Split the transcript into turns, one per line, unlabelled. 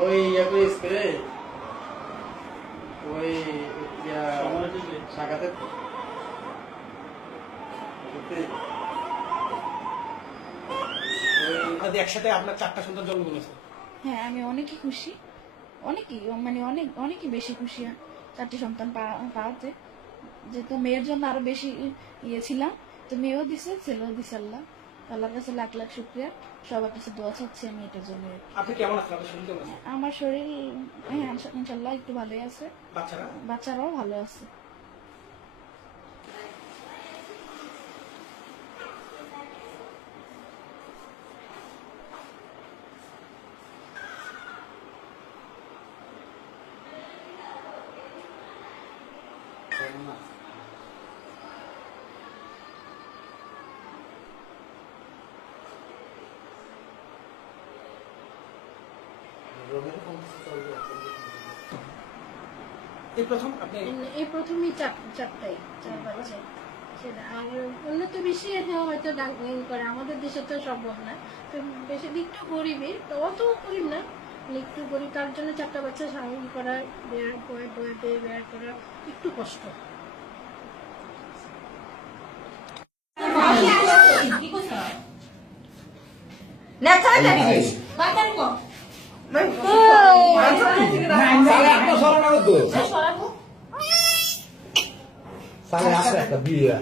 ওই করিস করে ওই শাখাতে
একসাথে আপনার চারটা সন্তান জন্ম নিয়েছে
হ্যাঁ আমি অনেকই খুশি। অনেকই মানে অনেক অনেকই বেশি খুশি চারটি সন্তান পা- পাওয়াতে। যেহেতু মেয়ের জন্য আরও বেশি ইয়ে ছিলাম তো মেয়েও দিছে ছেলেও দিছে আল্লাহ। আল্লাহর কাছে লাখ লাখ শুক্রিয়া। সবার কাছে দোয়া চাচ্ছি আমি এটার জন্য।
আপনি কেমন আছেন? আপনার শরীর কেমন আছে
আমার শরীর হ্যাঁ ইনশাল্লাহ একটু ভালোই আছে।
বাচ্চারা?
বাচ্চারাও ভালো আছে।
এই প্রথম আপনি?
এই প্রথমই চার চারটাই চার বাচ্চা সেটা আর অন্য বেশি হয়তো ডাক- করে আমাদের দেশে তো সম্ভব না। তো বেশি একটু গরিবই তো অত গরিব না। মানে একটু গরিব তার জন্য চারটা বাচ্চা স্বাভাবিক করা বেয়ার বয়ে বয়ে বয়ে বেয়ার করা একটু কষ্ট।
Sale hace hasta vida.